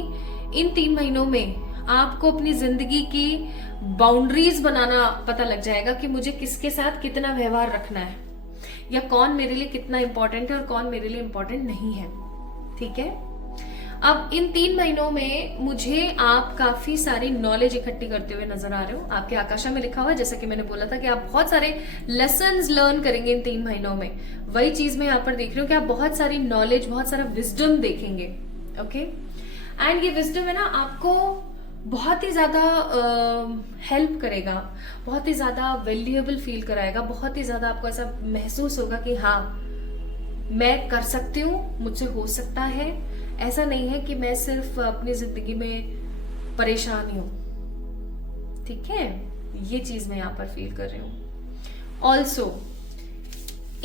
इन 3 महीनों में आपको अपनी जिंदगी की बाउंड्रीज बनाना पता लग जाएगा कि मुझे किसके साथ कितना व्यवहार रखना है, या कौन मेरे लिए कितना इंपॉर्टेंट है और कौन मेरे लिए इंपॉर्टेंट नहीं है। ठीक है, अब इन 3 महीनों में मुझे आप काफी सारी नॉलेज इकट्ठी करते हुए नजर आ रहे हो। आपके आकाशा में लिखा हुआ है, जैसा कि मैंने बोला था, कि आप बहुत सारे लेसन्स लर्न करेंगे इन 3 महीनों में। वही चीज मैं यहाँ पर देख रही हूँ कि आप बहुत सारी नॉलेज, बहुत सारा विजडम देखेंगे। ओके, एंड ये विजडम है ना, आपको बहुत ही ज्यादा हेल्प करेगा, बहुत ही ज्यादा वैल्यूएबल फील कराएगा, बहुत ही ज्यादा आपको ऐसा महसूस होगा कि हाँ, मैं कर सकती हूँ, मुझसे हो सकता है। ऐसा नहीं है कि मैं सिर्फ अपनी जिंदगी में परेशान ही हूं। ठीक है, ये चीज मैं यहाँ पर फील कर रही हूं। ऑल्सो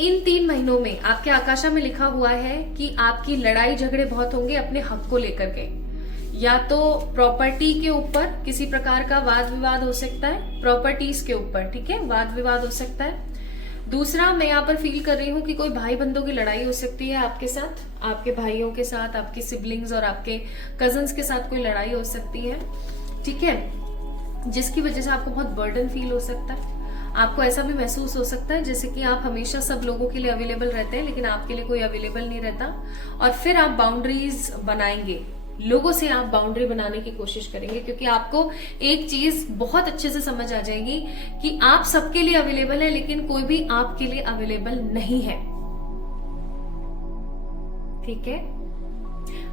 इन 3 महीनों में आपके आकाशा में लिखा हुआ है कि आपकी लड़ाई झगड़े बहुत होंगे अपने हक को लेकर के, या तो प्रॉपर्टी के ऊपर किसी प्रकार का वाद विवाद हो सकता है, प्रॉपर्टीज के ऊपर, ठीक है, वाद विवाद हो सकता है। दूसरा, मैं यहाँ पर फील कर रही हूँ कि कोई भाई बंधों की लड़ाई हो सकती है आपके साथ, आपके भाइयों के साथ, आपके सिबलिंग्स और आपके कजन्स के साथ कोई लड़ाई हो सकती है। ठीक है, जिसकी वजह से आपको बहुत बर्डन फील हो सकता है। आपको ऐसा भी महसूस हो सकता है जैसे कि आप हमेशा सब लोगों के लिए अवेलेबल रहते हैं लेकिन आपके लिए कोई अवेलेबल नहीं रहता, और फिर आप बाउंड्रीज बनाएंगे, लोगों से आप बाउंड्री बनाने की कोशिश करेंगे, क्योंकि आपको एक चीज बहुत अच्छे से समझ आ जाएगी कि आप सबके लिए अवेलेबल है लेकिन कोई भी आपके लिए अवेलेबल नहीं है। ठीक है,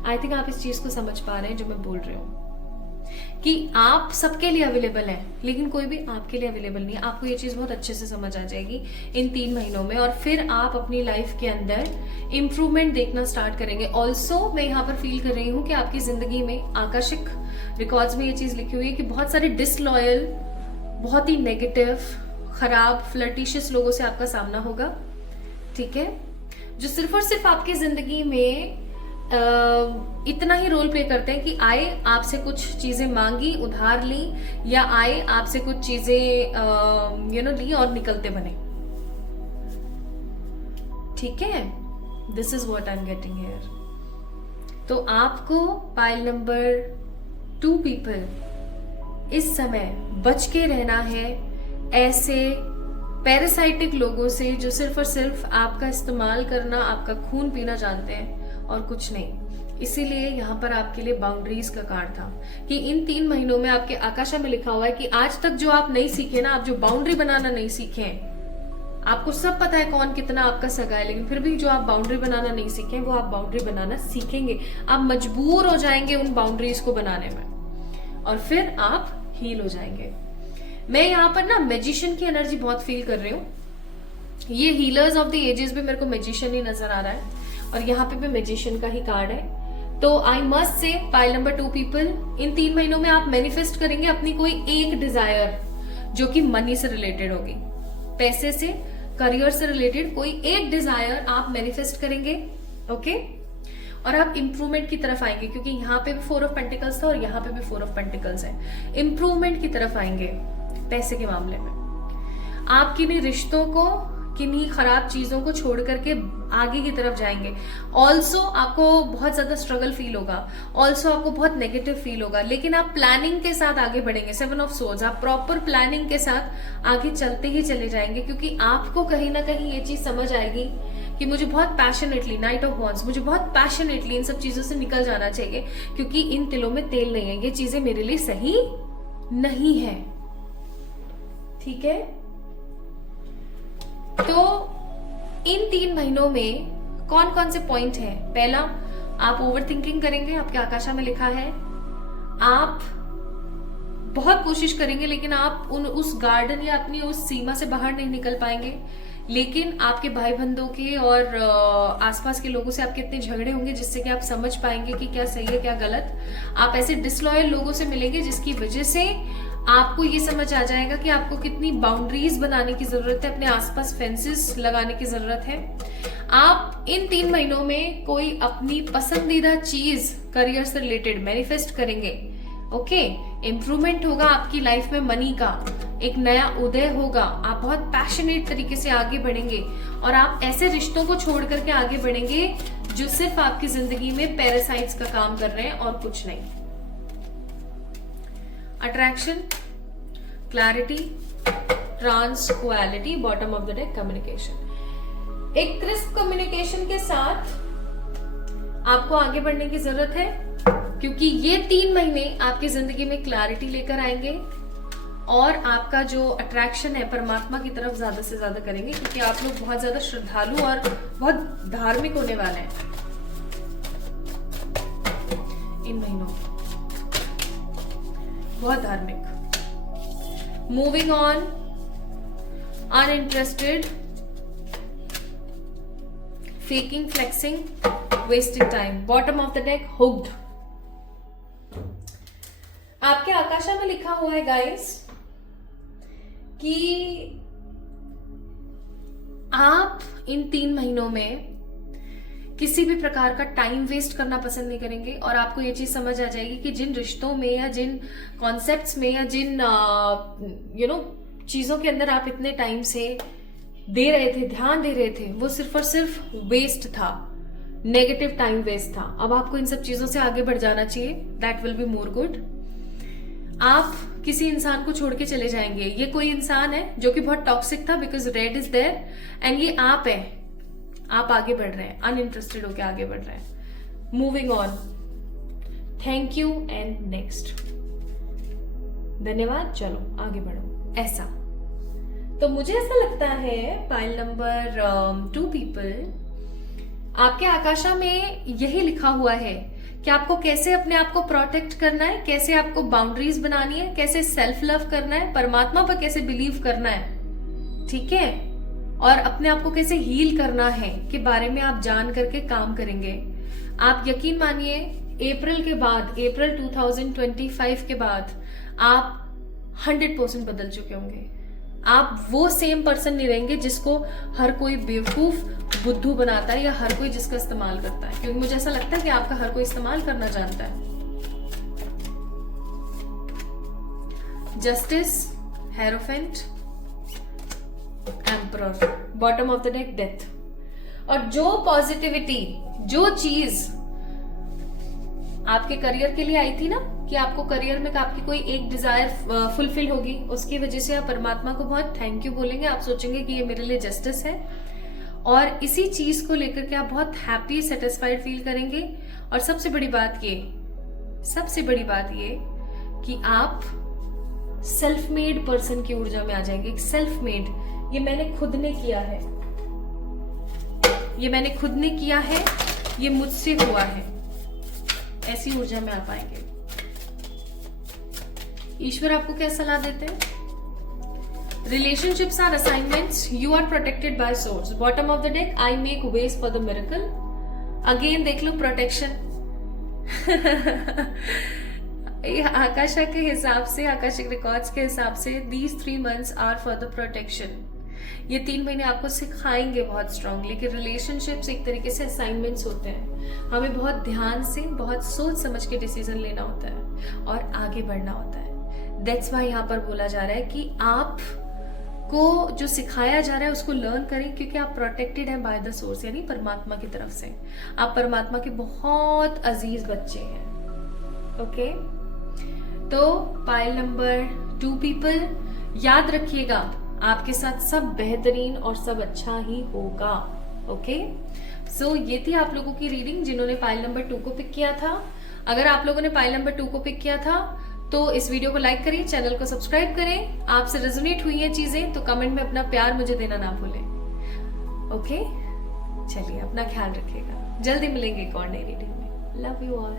आई थिंक आप इस चीज को समझ पा रहे हैं जो मैं बोल रही हूं, कि आप सबके लिए अवेलेबल हैं लेकिन कोई भी आपके लिए अवेलेबल नहीं है। आपको ये चीज बहुत अच्छे से समझ आ जाएगी इन 3 महीनों में, और फिर आप अपनी लाइफ के अंदर इंप्रूवमेंट देखना स्टार्ट करेंगे। ऑल्सो मैं यहाँ पर फील कर रही हूँ कि आपकी जिंदगी में आकर्षक रिकॉर्ड्स में ये चीज लिखी हुई है कि बहुत सारे डिसलॉयल, बहुत ही नेगेटिव, खराब, फ्लर्टिशियस लोगों से आपका सामना होगा। ठीक है, जो सिर्फ और सिर्फ आपकी जिंदगी में इतना ही रोल प्ले करते हैं कि आए, आपसे कुछ चीजें मांगी, उधार ली, या आए आपसे कुछ चीजें ली और निकलते बने। ठीक है, this is what I am getting here. तो आपको पाइल नंबर 2 पीपल इस समय बच के रहना है ऐसे पैरासाइटिक लोगों से जो सिर्फ और सिर्फ आपका इस्तेमाल करना, आपका खून पीना जानते हैं और कुछ नहीं। इसीलिए यहाँ पर आपके लिए बाउंड्रीज का कार्ड था कि इन 3 महीनों में आपके आकाशा में लिखा हुआ है कि आज तक जो आप नहीं सीखे ना, आप जो बाउंड्री बनाना नहीं सीखे हैं, आपको सब पता है कौन कितना आपका सगा है, लेकिन फिर भी जो आप बाउंड्री बनाना नहीं सीखे हैं वो आप बाउंड्री बनाना सीखेंगे। आप मजबूर हो जाएंगे उन बाउंड्रीज को बनाने में, और फिर आप हील हो जाएंगे। मैं यहाँ पर ना मैजिशियन की एनर्जी बहुत फील कर रही हूँ। ये हीलर्स ऑफ द एजेस भी मेरे को मैजिशियन ही नजर आ रहा है, और यहाँ पे भी मैजिशियन का ही कार्ड है। तो I must say pile number 2 people, इन 3 महीनों में आप मैनिफेस्ट करेंगे अपनी कोई एक डिजायर जो कि मनी से रिलेटेड होगी, पैसे से, करियर से रिलेटेड कोई एक डिजायर आप मैनिफेस्ट करेंगे। ओके, और आप इंप्रूवमेंट की तरफ आएंगे, क्योंकि यहाँ पे भी 4 ऑफ पेंटिकल्स था और यहाँ पे भी 4 ऑफ पेंटिकल्स है। इंप्रूवमेंट की तरफ आएंगे पैसे के मामले में। आप किन्हीं रिश्तों को, किन्हीं खराब चीजों को छोड़ करके आगे की तरफ जाएंगे। ऑल्सो आपको बहुत ज्यादा स्ट्रगल फील होगा, ऑल्सो आपको बहुत नेगेटिव फील होगा, लेकिन आप प्लानिंग के साथ आगे बढ़ेंगे। 7 ऑफ सोर्ड्स, आप प्रॉपर प्लानिंग के साथ आगे चलते ही चले जाएंगे, क्योंकि आपको कहीं ना कहीं ये चीज समझ आएगी कि मुझे बहुत पैशनेटली, नाइट ऑफ वॉन्ड्स, मुझे बहुत पैशनेटली इन सब चीजों से निकल जाना चाहिए, क्योंकि इन तिलों में तेल नहीं है, ये चीजें मेरे लिए सही नहीं है। ठीक है, तो इन 3 महीनों में कौन कौन से पॉइंट हैं? पहला, आप ओवर थिंकिंग करेंगे, आपके आकाशा में लिखा है। आप बहुत कोशिश करेंगे लेकिन आप उस गार्डन या अपनी उस सीमा से बाहर नहीं निकल पाएंगे, लेकिन आपके भाई बंधुओं के और आसपास के लोगों से आपके इतने झगड़े होंगे जिससे कि आप समझ पाएंगे कि क्या सही है क्या गलत। आप ऐसे डिसलॉयल लोगों से मिलेंगे जिसकी वजह से आपको ये समझ आ जाएगा कि आपको कितनी बाउंड्रीज बनाने की जरूरत है, अपने आसपास फेंसेस लगाने की जरूरत है। आप इन 3 महीनों में कोई अपनी पसंदीदा चीज करियर से रिलेटेड मैनिफेस्ट करेंगे। ओके, इम्प्रूवमेंट होगा आपकी लाइफ में, मनी का एक नया उदय होगा, आप बहुत पैशनेट तरीके से आगे बढ़ेंगे, और आप ऐसे रिश्तों को छोड़ करके आगे बढ़ेंगे जो सिर्फ आपकी जिंदगी में पैरासाइट्स का काम कर रहे हैं और कुछ नहीं। Attraction, clarity, tranquillity, bottom of the deck communication. एक क्रिस्प कम्युनिकेशन के साथ आपको आगे बढ़ने की जरूरत है, क्योंकि ये 3 महीने आपकी जिंदगी में क्लैरिटी लेकर आएंगे, और आपका जो अट्रैक्शन है परमात्मा की तरफ ज्यादा से ज्यादा करेंगे, क्योंकि आप लोग बहुत ज्यादा श्रद्धालु और बहुत धार्मिक होने वाले हैं इन महीनों, बहुत धार्मिक। Moving on, uninterested, faking, flexing, wasting time, bottom of the deck hooked. आपके आकाशा में लिखा हुआ है गाइस कि आप इन 3 महीनों में किसी भी प्रकार का टाइम वेस्ट करना पसंद नहीं करेंगे, और आपको ये चीज समझ आ जाएगी कि जिन रिश्तों में या जिन कॉन्सेप्ट्स में या जिन चीजों के अंदर आप इतने टाइम से दे रहे थे, ध्यान दे रहे थे, वो सिर्फ और सिर्फ वेस्ट था, नेगेटिव टाइम वेस्ट था। अब आपको इन सब चीजों से आगे बढ़ जाना चाहिए, that will be more good. आप किसी इंसान को छोड़ के चले जाएंगे। ये कोई इंसान है जो कि बहुत टॉक्सिक था, because red is there, and ये आप है। आप आगे बढ़ रहे हैं, अनइंटरेस्टेड होके आगे बढ़ रहे हैं। Moving on, thank you and next. धन्यवाद, चलो आगे बढ़ो। ऐसा तो मुझे ऐसा लगता है पाइल नंबर 2 पीपल, आपके आकाशा में यही लिखा हुआ है कि आपको कैसे अपने आप को प्रोटेक्ट करना है, कैसे आपको बाउंड्रीज बनानी है, कैसे सेल्फ लव करना है, परमात्मा पर कैसे बिलीव करना है, ठीक है, और अपने आप को कैसे हील करना है के बारे में आप जान करके काम करेंगे। आप यकीन मानिए अप्रैल के बाद, अप्रैल 2025 के बाद आप 100% बदल चुके होंगे। आप वो सेम पर्सन नहीं रहेंगे जिसको हर कोई बेवकूफ बुद्धू बनाता है या हर कोई जिसका इस्तेमाल करता है, क्योंकि मुझे ऐसा लगता है कि आपका हर कोई इस्तेमाल करना जानता है। Justice, hierophant, emperor, bottom of the deck death. और जो पॉजिटिविटी, जो चीज आपके करियर के लिए आई थी ना, कि आपको करियर में आपकी कोई एक डिजायर फुलफिल होगी, उसकी वजह से आप परमात्मा को बहुत थैंक यू बोलेंगे। आप सोचेंगे कि ये मेरे लिए जस्टिस है, और इसी चीज को लेकर के आप बहुत हैप्पी, सेटिस्फाइड फील करेंगे। और सबसे बड़ी बात ये कि आप सेल्फ मेड पर्सन की ऊर्जा में आ जाएंगे। सेल्फ मेड, ये मैंने खुद ने किया है, ये मुझसे हुआ है, ऐसी ऊर्जा में आ पाएंगे। ईश्वर आपको क्या सलाह देते हैं? Relationships are assignments, you are protected by source. Bottom of the deck, I make ways for the miracle. Again देख लो प्रोटेक्शन। आकाशा के हिसाब से, आकाशिक रिकॉर्ड्स के हिसाब से, these 3 months are for the protection. ये 3 महीने आपको सिखाएंगे बहुत स्ट्रांगली कि रिलेशनशिप्स एक तरीके से असाइनमेंट्स होते हैं। हमें बहुत ध्यान से, बहुत सोच समझ के डिसीजन लेना होता है और आगे बढ़ना होता है। दैट्स वाई यहाँ पर बोला जा रहा है कि आप को जो सिखाया जा रहा है उसको लर्न करें, क्योंकि आप प्रोटेक्टेड हैं बाय द सोर्स, यानी परमात्मा की तरफ से। आप परमात्मा के बहुत अजीज बच्चे हैं। ओके, तो पाइल नंबर 2 पीपल, याद रखिएगा आपके साथ सब बेहतरीन और सब अच्छा ही होगा। ओके, सो ये थी आप लोगों की रीडिंग जिन्होंने पाइल नंबर 2 को पिक किया था। अगर आप लोगों ने पाइल नंबर 2 को पिक किया था तो इस वीडियो को लाइक करें, चैनल को सब्सक्राइब करें। आपसे रेजोनेट हुई हैं चीजें तो कमेंट में अपना प्यार मुझे देना ना भूलें। ओके, चलिए अपना ख्याल रखिएगा। जल्दी मिलेंगे एक और नई रीडिंग में। Love you all.